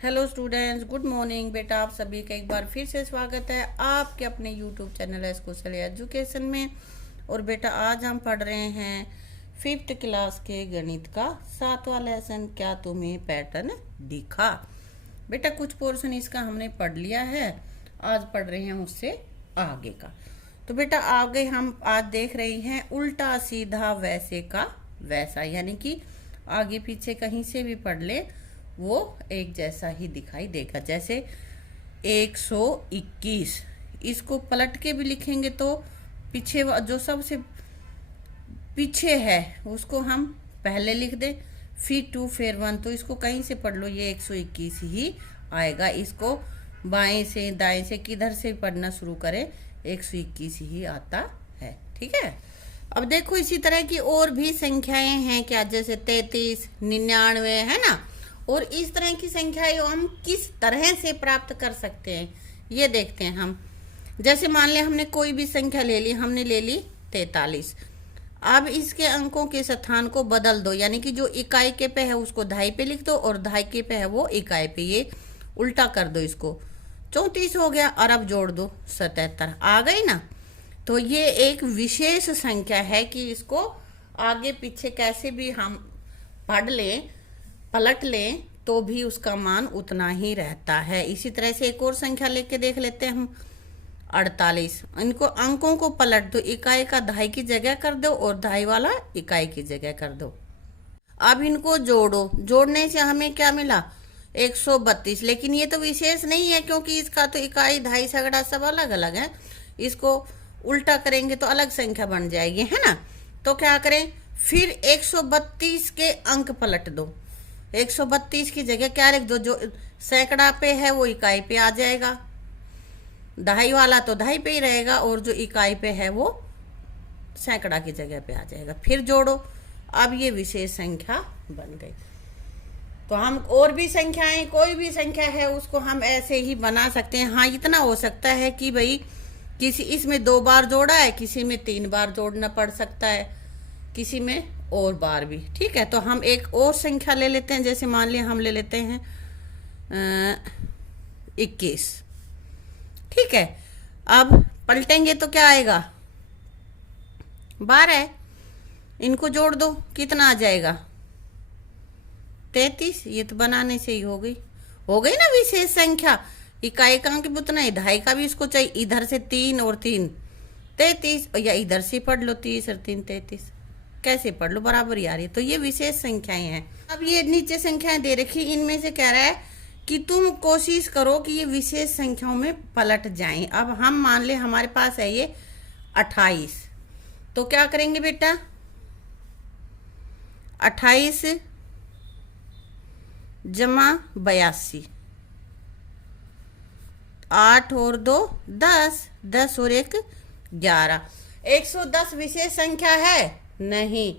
Hello students, good morning बेटा। आप सभी का एक बार फिर से स्वागत है आपके अपने यूट्यूब चैनल एस्कोसल एजुकेशन में। और बेटा आज हम पढ़ रहे हैं 5th क्लास के गणित का 7वां लेसन। क्या तुम्हें पैटर्न दिखा? बेटा कुछ पोर्शन इसका हमने पढ़ लिया है, आज पढ़ रहे हैं उससे आगे का। तो बेटा आगे हम आज देख रहे हैं उल्टा सीधा वैसे का वैसा, यानी कि आगे पीछे कहीं से भी पढ़ ले वो एक जैसा ही दिखाई देगा। जैसे 121, इसको पलट के भी लिखेंगे तो पीछे जो सबसे पीछे है उसको हम पहले लिख दें, फिर 2 फिर 1, तो इसको कहीं से पढ़ लो ये 121 ही आएगा। इसको बाएं से दाएं से किधर से पढ़ना शुरू करें 121 ही आता है। ठीक है। अब देखो इसी तरह की और भी संख्याएं हैं क्या, जैसे 33, 99 है ना। और इस तरह की संख्याएं हम किस तरह से प्राप्त कर सकते हैं ये देखते हैं हम। जैसे मान ले हमने कोई भी संख्या ले ली, हमने ले ली 43। अब इसके अंकों के स्थान को बदल दो, यानी कि जो इकाई के पे है उसको दहाई पे लिख दो और दहाई के पे है वो इकाई पे, ये उल्टा कर दो। इसको 34 हो गया और अब जोड़ दो 77, आ गई ना। तो ये एक विशेष संख्या है कि इसको आगे पीछे कैसे भी हम पढ़ लें, पलट लें तो भी उसका मान उतना ही रहता है। इसी तरह से एक और संख्या लेके देख लेते हैं हम 48। इनको अंकों को पलट दो, इकाई का दहाई की जगह कर दो और दहाई वाला इकाई की जगह कर दो। अब इनको जोड़ो, जोड़ने से हमें क्या मिला 132। लेकिन ये तो विशेष नहीं है क्योंकि इसका तो इकाई दहाई सगड़ा सब अलग अलग है। इसको उल्टा करेंगे तो अलग संख्या बन जाएगी, है ना। तो क्या करें, फिर 132 के अंक पलट दो। 132 की जगह क्या लिख दो, जो सैकड़ा पे है वो इकाई पे आ जाएगा, दहाई वाला तो दहाई पे ही रहेगा और जो इकाई पे है वो सैकड़ा की जगह पे आ जाएगा। फिर जोड़ो, अब ये विशेष संख्या बन गई। तो हम और भी संख्याएं, कोई भी संख्या है उसको हम ऐसे ही बना सकते हैं। हाँ इतना हो सकता है कि भाई किसी इसमें 2 बार जोड़ा है, किसी में 3 बार जोड़ना पड़ सकता है, किसी में और बार भी। ठीक है। तो हम एक और संख्या ले लेते हैं, जैसे मान लिया हम ले लेते हैं 21। ठीक है। अब पलटेंगे तो क्या आएगा 12। इनको जोड़ दो, कितना आ जाएगा 33। ये तो बनाने से ही हो गई ना विशेष संख्या। इकाई का अंक उतना है, दहाई का भी इसको चाहिए। इधर से 3 और 3 33, या इधर से पढ़ लो 30 और 3 33, कैसे पढ़ लो बराबर आ रही है। तो ये विशेष संख्याएं हैं। अब ये नीचे संख्याएं दे रखी, इनमें से कह रहा है कि तुम कोशिश करो कि ये विशेष संख्याओं में पलट जाएं। अब हम मान ले हमारे पास है ये 28, तो क्या करेंगे बेटा 28 जमा 82, 8 और 2 10, 10 और 1 11। 110 विशेष संख्या है नहीं।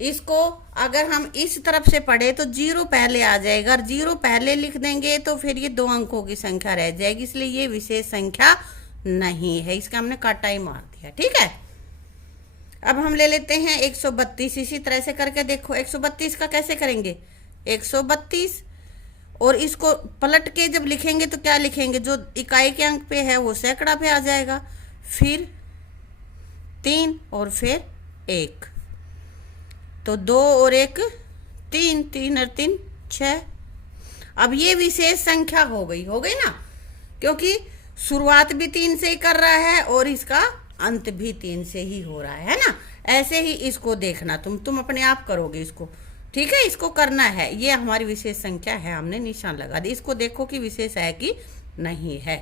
इसको अगर हम इस तरफ से पढ़े तो 0 पहले आ जाएगा, और 0 पहले लिख देंगे तो फिर ये 2 अंकों की संख्या रह जाएगी, इसलिए ये विशेष संख्या नहीं है। इसका हमने काटा ही मार दिया। ठीक है। अब हम ले लेते हैं 132। इसी तरह से करके देखो 132 का कैसे करेंगे 132, और इसको पलट के जब लिखेंगे तो क्या लिखेंगे, जो इकाई के अंक पे है वो सैकड़ा पे आ जाएगा, फिर 3 और फिर 1, तो 2 और 1 3, 3 और 3 6। अब ये विशेष संख्या हो गई ना, क्योंकि शुरुआत भी 3 से ही कर रहा है और इसका अंत भी 3 से ही हो रहा है ना। ऐसे ही इसको देखना, तुम अपने आप करोगे इसको। ठीक है। इसको करना है, ये हमारी विशेष संख्या है, हमने निशान लगा दी। इसको देखो कि विशेष है कि नहीं है।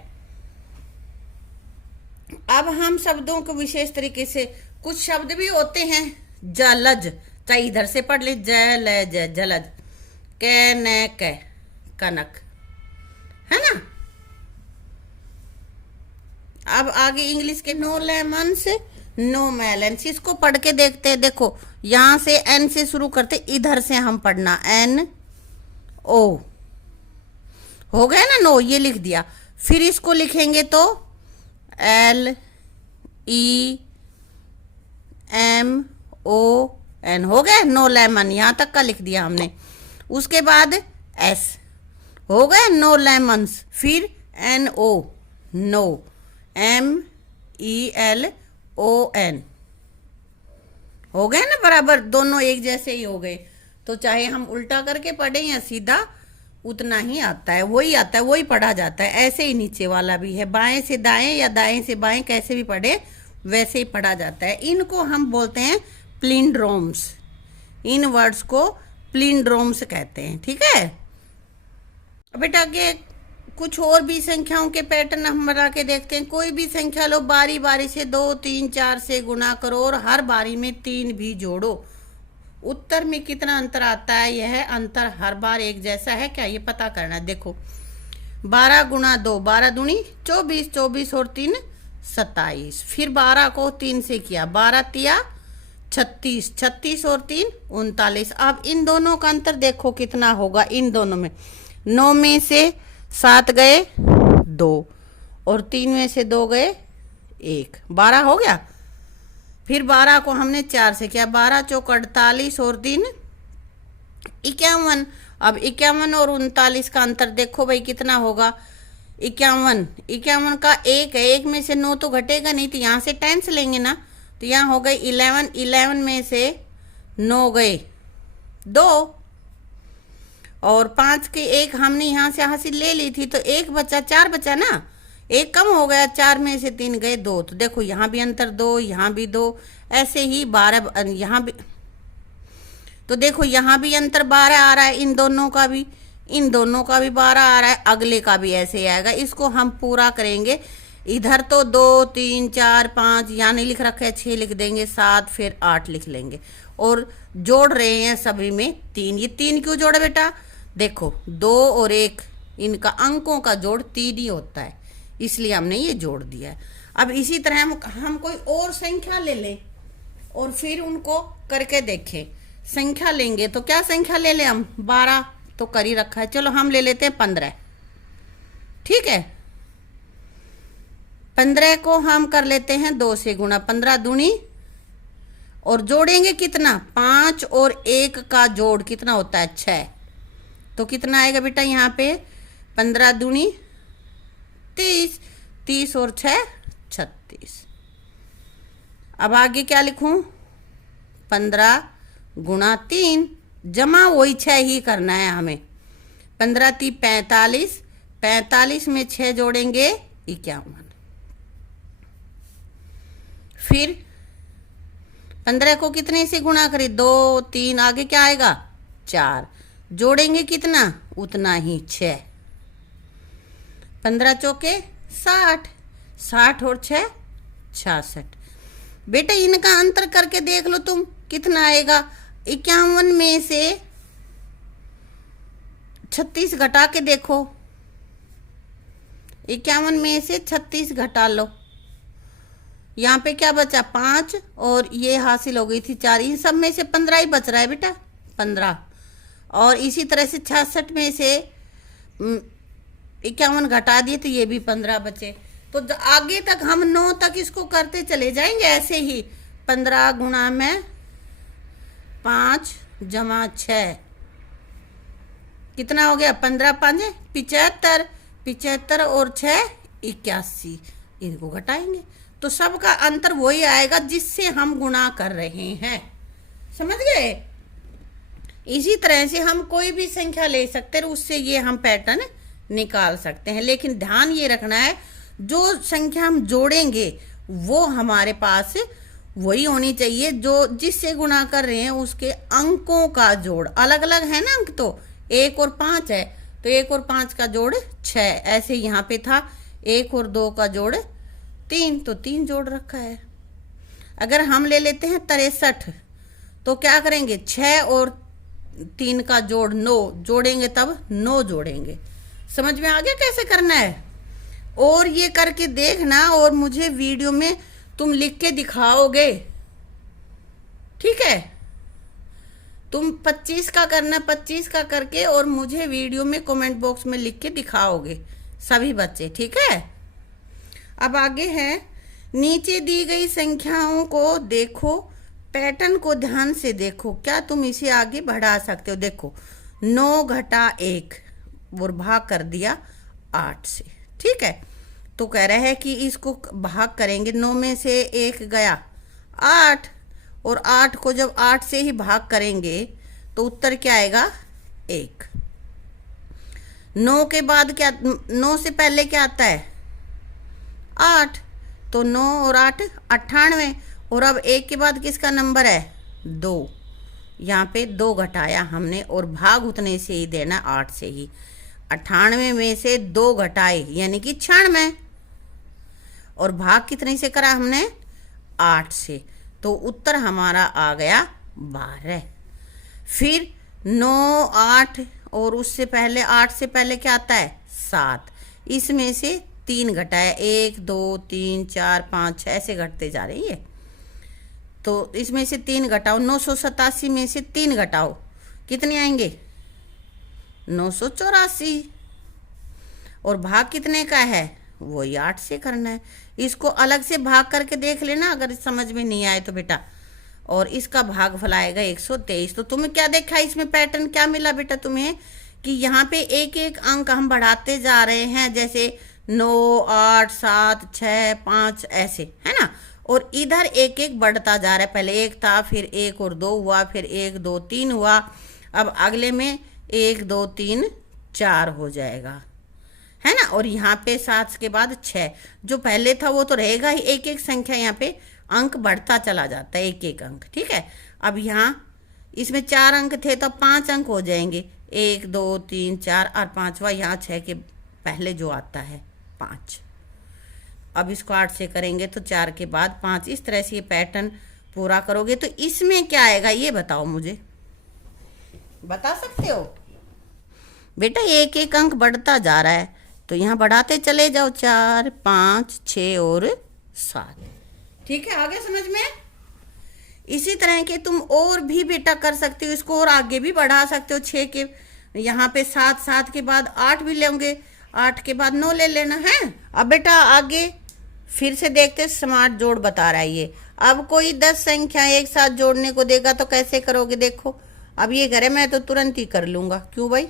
अब हम शब्दों को विशेष तरीके से, कुछ शब्द भी होते हैं जलज, चाहे इधर से पढ़ ले जलज, जलज, कै न कै, कनक, है ना। अब आगे इंग्लिश के नो लेमन्स नो मेलन्स, इसको पढ़ के देखते हैं। देखो यहां से एन से शुरू करते, इधर से हम पढ़ना एन ओ, हो गया ना नो, ये लिख दिया। फिर इसको लिखेंगे तो L E M O N, हो गया नो लेमन, यहां तक का लिख दिया हमने। उसके बाद एस हो गया, नो लेमन्स। फिर NO, नो, MELON हो गया ना बराबर, दोनों एक जैसे ही हो गए। तो चाहे हम उल्टा करके पढ़े या सीधा, उतना ही आता है, वही आता है, वही पढ़ा जाता है। ऐसे ही नीचे वाला भी है, बाएं से दाएं या दाएं से बाएं, कैसे भी पढ़े वैसे ही पढ़ा जाता है। इनको हम बोलते हैं प्लिंड्रोम्स, इन वर्ड्स को प्लिंड्रोम्स कहते हैं। ठीक है, बेटा के कुछ और भी संख्याओं के पैटर्न हम बना के देखते हैं। कोई भी संख्या लो, बारी बारी से 2, 3, 4 से गुना करो और हर बारी में 3 भी जोड़ो। उत्तर में कितना अंतर आता है, यह अंतर हर बार एक जैसा है क्या, ये पता करना है। देखो 12 गुना 2, 12 दूनी 24, 24 और 3 27। फिर 12 को 3 से किया, 12 तिया 36, 36 और 3 39। अब इन दोनों का अंतर देखो कितना होगा, इन दोनों में 9 में से 7 गए 2 और 3 में से 2 गए 1, 12 हो गया। फिर 12 को हमने 4 से किया, 12 चौक 48 और 3 51। अब 51 और 39 का अंतर देखो भाई कितना होगा। 51 का 1 है, 1 में से 9 तो घटेगा नहीं, तो यहाँ से 10 लेंगे ना, तो यहाँ हो गए 11, 11 में से 9 गए 2 और 5 के 1 हमने यहाँ से हासिल ले ली थी, तो 1 बचा, 4 बचा ना, 1 कम हो गया, 4 में से 3 गए 2। तो देखो यहाँ भी अंतर 2, यहाँ भी 2, ऐसे ही 12 यहाँ भी, तो देखो यहाँ भी अंतर 12 आ रहा है, इन दोनों का भी, इन दोनों का भी 12 आ रहा है, अगले का भी ऐसे ही आएगा। इसको हम पूरा करेंगे। इधर तो 2, 3, 4, 5 यहाँ नहीं लिख रखा है, 6 लिख देंगे, 7 फिर 8 लिख लेंगे और जोड़ रहे हैं सभी में 3। ये 3 क्यों जोड़े बेटा, देखो 2 और 1 इनका अंकों का जोड़ 3 ही होता है, इसलिए हमने ये जोड़ दिया है। अब इसी तरह हम कोई और संख्या ले लें और फिर उनको करके देखें। संख्या लेंगे तो क्या संख्या ले लें हम, 12 तो कर ही रखा है, चलो हम ले लेते हैं 15। ठीक है, 15 को हम कर लेते हैं 2 से गुणा, 15 दूनी और जोड़ेंगे कितना, 5 और 1 का जोड़ कितना होता है 6। तो कितना आएगा बेटा यहाँ पे, 15 दूनी 30, 30 और 6 36। अब आगे क्या लिखूं, 15 गुणा 3 जमा वही 6 ही करना है हमें। 15 × 3 = 45, 45 में 6 जोड़ेंगे 51। फिर 15 को कितने से गुणा करें, 2, 3, आगे क्या आएगा 4, जोड़ेंगे कितना उतना ही 6। 15 चौके 60, 60 और 6 66। बेटा इनका अंतर करके देख लो तुम कितना आएगा। 51 में से 36 घटा के देखो, 51 में से 36 घटा लो, यहाँ पे क्या बचा 5 और ये हासिल हो गई थी 4, इन सब में से 15 ही बच रहा है बेटा, 15। और इसी तरह से 66 में से 51 घटा दिए तो ये भी 15 बचे। तो आगे तक हम 9 तक इसको करते चले जाएंगे ऐसे ही। 15 गुणा में 5 जमा 6 कितना हो गया, 15 × 5 = 75, 75 और 6 81। इनको घटाएंगे तो सबका अंतर वही आएगा जिससे हम गुणा कर रहे हैं, समझ गए। इसी तरह से हम कोई भी संख्या ले सकते हैं, उससे ये हम पैटर्न निकाल सकते हैं। लेकिन ध्यान ये रखना है जो संख्या हम जोड़ेंगे वो हमारे पास वही होनी चाहिए जो जिससे गुणा कर रहे हैं उसके अंकों का जोड़ अलग अलग है ना। अंक तो 1 और 5 है तो 1 और 5 का जोड़ 6, ऐसे यहाँ पे था 1 और 2 का जोड़ 3 तो 3 जोड़ रखा है। अगर हम ले लेते हैं 63 तो क्या करेंगे 6 और 3 का जोड़ 9 जोड़ेंगे तब 9 जोड़ेंगे। समझ में आ गया कैसे करना है। और ये करके देखना और मुझे वीडियो में तुम लिख के दिखाओगे, ठीक है। तुम 25 का करना, 25 का करके और मुझे वीडियो में कमेंट बॉक्स में लिख के दिखाओगे सभी बच्चे, ठीक है। अब आगे है नीचे दी गई संख्याओं को देखो, पैटर्न को ध्यान से देखो, क्या तुम इसे आगे बढ़ा सकते हो। देखो 9 घटा 1 और भाग कर दिया 8 से। ठीक है, तो कह रहा है कि इसको भाग करेंगे, 9 में से 1 गया 8, और 8 को जब 8 से ही भाग करेंगे तो उत्तर क्या आएगा 1। 9 के बाद क्या, 9 से पहले क्या आता है 8, तो 9 और 8 98, और अब 1 के बाद किसका नंबर है 2, यहाँ पे 2 घटाया हमने और भाग उतने से ही देना 8 से ही। 98 में से 2 घटाए यानी कि 96, और भाग कितने से करा हमने 8 से, तो उत्तर हमारा आ गया 12। फिर 9 8 और उससे पहले 8 से पहले क्या आता है 7, इसमें से 3 घटाया 1 2 3 4 5 6 ऐसे घटते जा रही है, तो इसमें से 3 घटाओ, 987 में से 3 घटाओ कितने आएंगे 984, और भाग कितने का है वही 8 से करना है। इसको अलग से भाग करके देख लेना अगर समझ में नहीं आए तो बेटा, और इसका भागफल आएगा 123। तो तुम्हें क्या देखा इसमें पैटर्न क्या मिला बेटा तुम्हें, कि यहाँ पे एक एक अंक हम बढ़ाते जा रहे हैं, जैसे 9 8 7 6 5 ऐसे, है ना, और इधर एक एक बढ़ता जा रहा है, पहले 1 था फिर 1 और 2 हुआ, फिर 1 2 3 हुआ, अब अगले में 1 2 3 4 हो जाएगा, है ना, और यहाँ पे 7 के बाद 6, जो पहले था वो तो रहेगा ही, एक एक संख्या यहाँ पे अंक बढ़ता चला जाता है, एक एक अंक। ठीक है, अब यहाँ इसमें 4 अंक थे तो 5 अंक हो जाएंगे, 1 2 3 4, और 5वां यहाँ 6 के पहले जो आता है 5। अब इसको 8 से करेंगे तो 4 के बाद 5, इस तरह से ये पैटर्न पूरा करोगे तो इसमें क्या आएगा ये बताओ मुझे, बता सकते हो बेटा। एक एक अंक बढ़ता जा रहा है तो यहाँ बढ़ाते चले जाओ, 4 5 6 और 7। ठीक है, आगे समझ में। इसी तरह के तुम और भी बेटा कर सकते हो, इसको और आगे भी बढ़ा सकते हो। 6 के यहाँ पे 7, 7 के बाद 8 भी लेंगे, 8 के बाद 9 ले लेना है। अब बेटा आगे फिर से देखते, स्मार्ट जोड़ बता रहा है ये। अब कोई 10 संख्या एक साथ जोड़ने को देगा तो कैसे करोगे, देखो अब ये करे, मैं तो तुरंत ही कर लूँगा, क्यों भाई,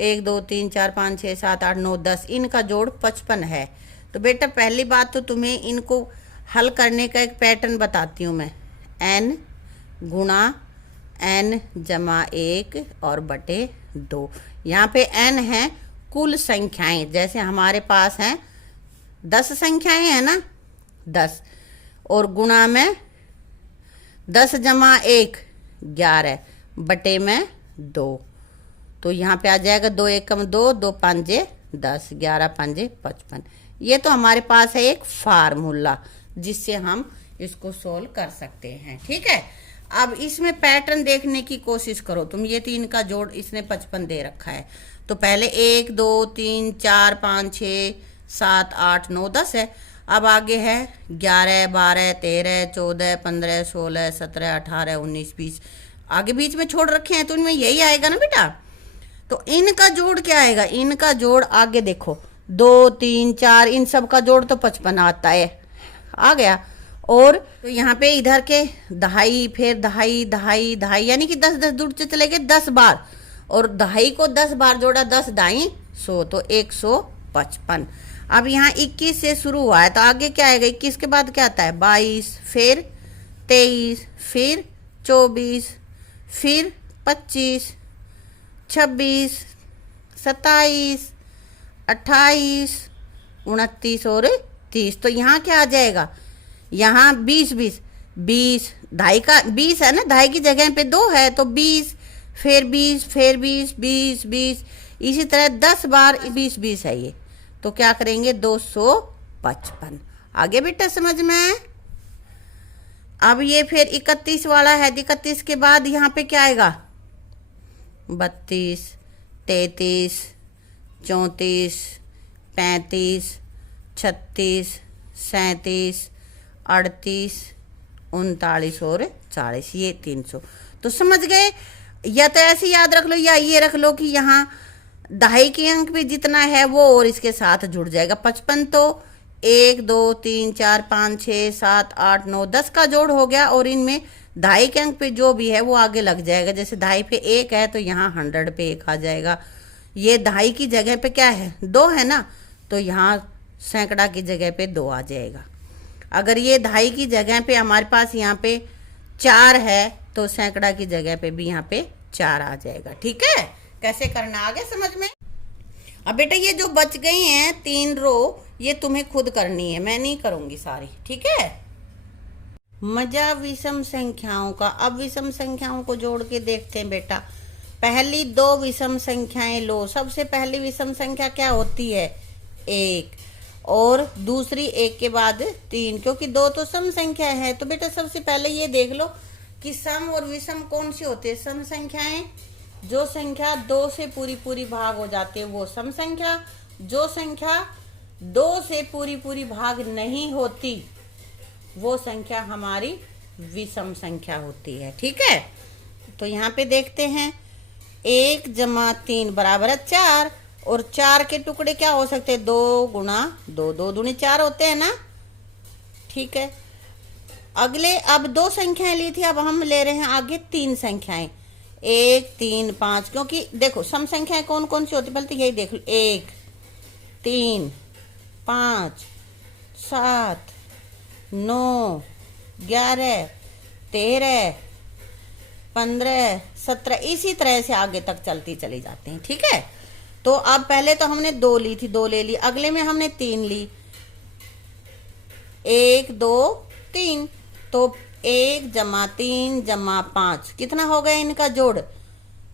1 2 3 4 5 6 7 8 9 10, इनका जोड़ 55 है। तो बेटा पहली बात तो तुम्हें इनको हल करने का एक पैटर्न बताती हूँ मैं, n गुणा n जमा 1 और बटे 2। यहाँ पे n है कुल संख्याएं, जैसे हमारे पास हैं 10 संख्याएं हैं ना, 10, और गुणा में 10 जमा 1 11 बटे में 2, तो यहाँ पे आ जाएगा 2 एकम 2, 2 पंजे 10, 11 पंजे 55। ये तो हमारे पास है एक फार्मूला जिससे हम इसको सोल्व कर सकते हैं। ठीक है, अब इसमें पैटर्न देखने की कोशिश करो तुम। ये 3 का जोड़ इसने 55 दे रखा है, तो पहले 1 2 3 4 5 6 7 8 9 10 है। अब आगे है 11 12 13 14 15 16 17 18 19 20, आगे बीच में छोड़ रखे हैं, तो इनमें यही आएगा ना बेटा। तो इनका जोड़ क्या आएगा, इनका जोड़ आगे देखो 2 3 4, इन सब का जोड़ तो 55 आता है, आ गया। और तो यहाँ पे इधर के दहाई, फिर दहाई दहाई दहाई, यानी कि 10 10 जुड़ते चले गए 10 बार, और दहाई को 10 बार जोड़ा, 10 दाई 100, तो 155। अब यहाँ 21 से शुरू हुआ है तो आगे क्या आएगा, 21 के बाद क्या आता है 22, फिर 23, फिर 24, फिर 25 26 27 28 29 और 30। तो यहाँ क्या आ जाएगा, यहाँ 20 20 20, ढाई का 20 है ना, ढाई की जगह पे 2 है तो 20, फिर 20, फिर 20 20 20, इसी तरह 10 बार 20 20 है ये, तो क्या करेंगे 255। आगे बेटा समझ में। अब ये फिर 31 वाला है, 31 के बाद यहाँ पे क्या आएगा 32 33 34 35 36 37 38 39 और 40, ये 300। तो समझ गए, या तो ऐसे याद रख लो या ये रख लो कि यहाँ दहाई के अंक भी जितना है वो और इसके साथ जुड़ जाएगा। 55 तो 1 2 3 4 5 6 7 8 9 10 का जोड़ हो गया, और इनमें दहाई के अंक पे जो भी है वो आगे लग जाएगा। जैसे दहाई पे 1 है तो यहाँ 100 पे 1 आ जाएगा। ये दहाई की जगह पे क्या है, 2 है ना, तो यहाँ सैकड़ा की जगह पे 2 आ जाएगा। अगर ये दहाई की जगह पे हमारे पास यहाँ पे 4 है तो सैकड़ा की जगह पे भी यहाँ पे 4 आ जाएगा। ठीक है, कैसे करना आगे समझ में। अब बेटा ये जो बच गई हैं 3 रो, ये तुम्हें खुद करनी है, मैं नहीं करूंगी सारी। ठीक है, मजा विषम संख्याओं का। अब विषम संख्याओं को जोड़ के देखते हैं बेटा। पहली 2 विषम संख्याएं लो। सबसे पहली विषम संख्या क्या होती है, 1, और दूसरी 1 के बाद 3, क्योंकि 2 तो सम संख्या है। तो बेटा सबसे पहले ये देख लो कि सम और विषम कौन सी होती है। सम संख्याएं जो संख्या 2 से पूरी पूरी भाग हो जाती है वो सम संख्या, जो संख्या 2 से पूरी पूरी भाग नहीं होती वो संख्या हमारी विषम संख्या होती है। ठीक है, तो यहाँ पे देखते हैं 1 + 3 बराबर 4, और 4 के टुकड़े क्या हो सकते हैं, 2 × 2, 2 दूनी 4 होते हैं ना। ठीक है, अगले अब 2 संख्याएं ली थी, अब हम ले रहे हैं आगे 3 संख्याएं, 1, 3, 5, क्योंकि देखो सम संख्याएं कौन कौन सी होती है, पहले तो यही देख लो, 1, 3, 5, 7, 9, 11, 13, 15, 17, इसी तरह से आगे तक चलती चली जाती हैं। ठीक है, तो अब पहले तो हमने 2 ली थी, 2 ले ली, अगले में हमने 3 ली, 1, 2, 3, तो 1 + 3 + 5 कितना हो गया इनका जोड़,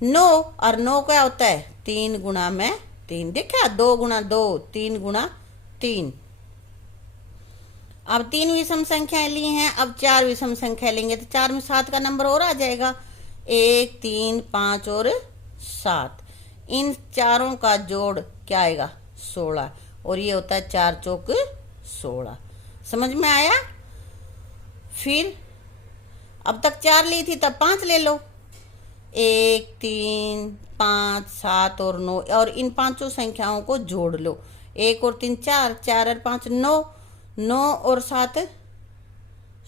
9, और 9 क्या होता है, 3 × 3, देखा, 2 × 2, 3 × 3। अब 3 विषम संख्याएं ली हैं, अब 4 विषम संख्या लेंगे तो 4 में 7 का नंबर और आ जाएगा, 1, 3, 5 और 7, इन चारों का जोड़ क्या आएगा, 16, और ये होता है 4 चौक 16। समझ में आया। फिर अब तक 4 ली थी, तब 5 ले लो, 1, 3, 5, 7 और 9, और इन पांचों संख्याओं को जोड़ लो, 1 और 3 4, 4 और 5 9, 9 और 7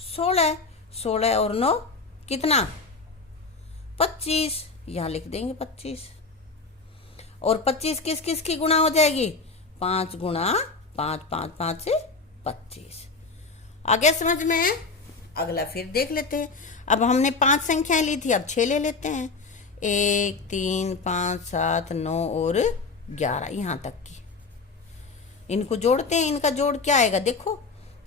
16, 16 और 9 कितना, 25, यहां लिख देंगे 25, और 25 किस किस की गुणा हो जाएगी, 5 × 5, 5 5 से 25। आगे समझ में है। अगला फिर देख लेते हैं। अब हमने 5 संख्याएं ली थी, अब 6 ले लेते हैं, 1, 3, 5, 7, 9 और 11, यहां तक की। इनको जोड़ते हैं, इनका जोड़ क्या आएगा, देखो,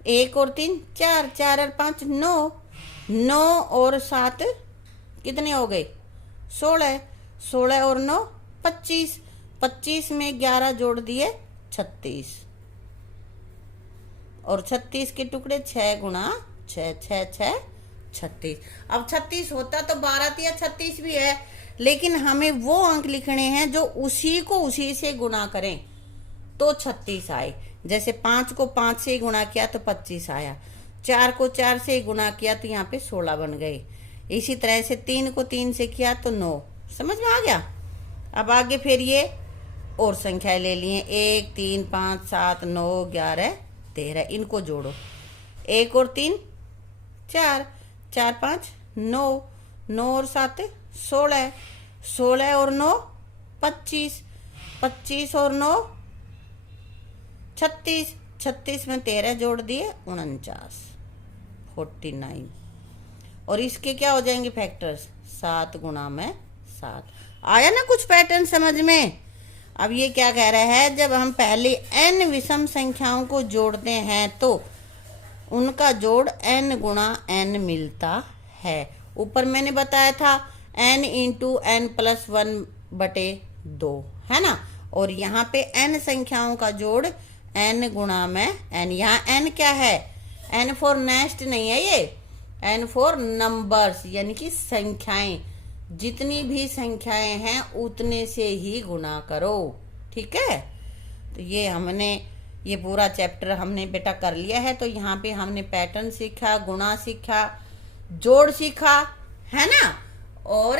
1 और 3 4, 4 और 5 9, 9 और 7 कितने हो गए, 16, 16 और 9 25, 25 में 11 जोड़ दिए 36, और 36 के टुकड़े 6 × 6, 6 6 36। अब 36 होता तो 12 या 36 भी है, लेकिन हमें वो अंक लिखने हैं जो उसी को उसी से गुणा करें तो 36 आए। जैसे 5 को 5 से गुणा किया तो 25 आया, 4 को 4 से गुणा किया तो यहाँ पे 16 बन गए, इसी तरह से 3 को 3 से किया तो 9। समझ में आ गया। अब आगे फिर ये और संख्याएं ले लिए, 1, 3, 5, 7, 9, 11, 13, इनको जोड़ो, 1 और 3 4, 4 5 9, 9 और 7 16, 16 और 9 25, 25 और 9 36, 36 में 13 जोड़ दिए 49, 49, और इसके क्या हो जाएंगे फैक्टर्स, 7 × 7। आया ना कुछ पैटर्न समझ में। अब ये क्या कह रहा है, जब हम पहले n विषम संख्याओं को जोड़ते हैं तो उनका जोड़ n × n मिलता है। ऊपर मैंने बताया था n × n + 1/2 है ना, और यहाँ पे n संख्याओं का जोड़ n × n। यहाँ n क्या है, n फॉर नेस्ट नहीं है, ये n फॉर नंबर्स, यानी कि संख्याएं, जितनी भी संख्याएं हैं उतने से ही गुणा करो। ठीक है, तो ये हमने ये पूरा चैप्टर हमने बेटा कर लिया है। तो यहाँ पे हमने पैटर्न सीखा, गुणा सीखा, जोड़ सीखा, है ना, और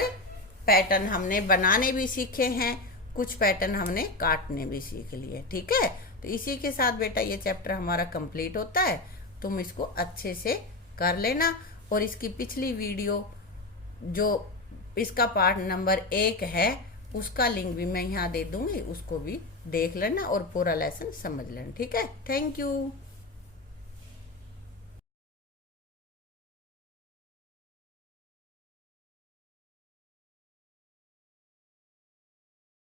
पैटर्न हमने बनाने भी सीखे हैं, कुछ पैटर्न हमने काटने भी सीख लिए। ठीक है, तो इसी के साथ बेटा ये चैप्टर हमारा कंप्लीट होता है। तुम इसको अच्छे से कर लेना, और इसकी पिछली वीडियो जो इसका पार्ट नंबर 1 है उसका लिंक भी मैं यहाँ दे दूंगी, उसको भी देख लेना और पूरा लेसन समझ लेना। ठीक है, थैंक यू।